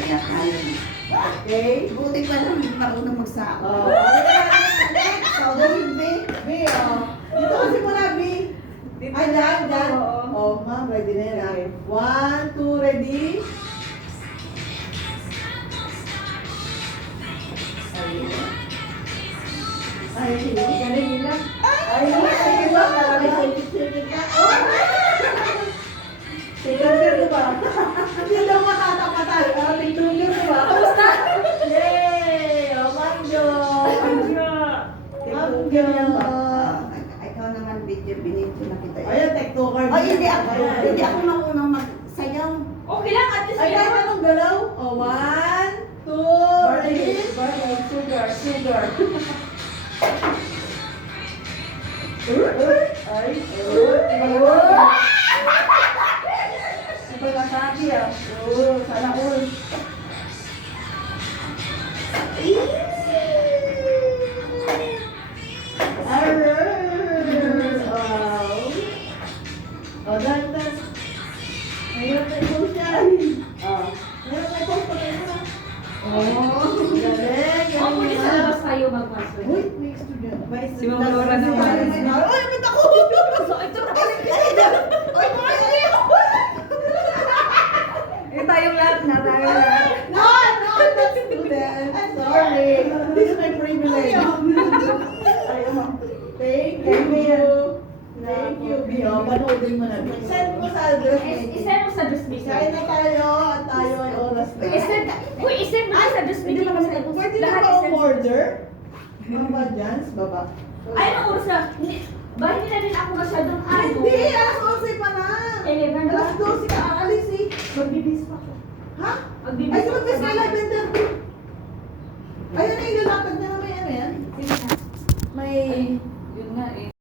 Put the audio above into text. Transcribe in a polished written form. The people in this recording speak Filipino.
kailangan. Okay. Buti pa lang marunong magsako. Oh. So, dahil B. B, oh. Dito kasi muna, B. Ay, dyan. Oh, ma'am, ready na yan. 1, 2, ready? Ay, galing nila. Ay, sige ba? Sige ka. Oh! Second year, di ba? Hindi daw makatapatay. May 2 years, di ba? Kamusta? Yay! Oh, Mangyo! Mangyo! Ikaw naman video binito na kita. Ayan, tekto card. Ay, hindi ako marunong magsayaw. Okay lang, at least Ay, kahit anong galaw? Oh, 1, 2, 3. Sugar. Ay, pagkakaki ah. Oo, sana all. Oh, dan. Ngayon tayo post yan. Ngayon tayo post pa tayo na. Oh, galing. O, pwede sa labas tayo magmaso. Uy, may student. Si Ma'am Laura naman. Ay, ba't ako? So, ito na pala. Ito yung lahat na tayo lahat. No, not student. I'm sorry. This is my privilege. Thank you. Thank you, Bio. Panoodin mo na. Send mo sa address. I-send mo sa Dusbis. Kain na tayo at tayo ay oras na. I-send mo sa Dusbis. Hindi naman kasi. Pwede na ba order? Mga ba dyan? Sa baba? Ay, ang oras na. Bahay nila din ako masyadong Ay, hindi! Alas 11 pa na! 11 ba? Alas 12 ka aalis eh! Magbibis pa ako. Ha? Magbibis Ay, pa.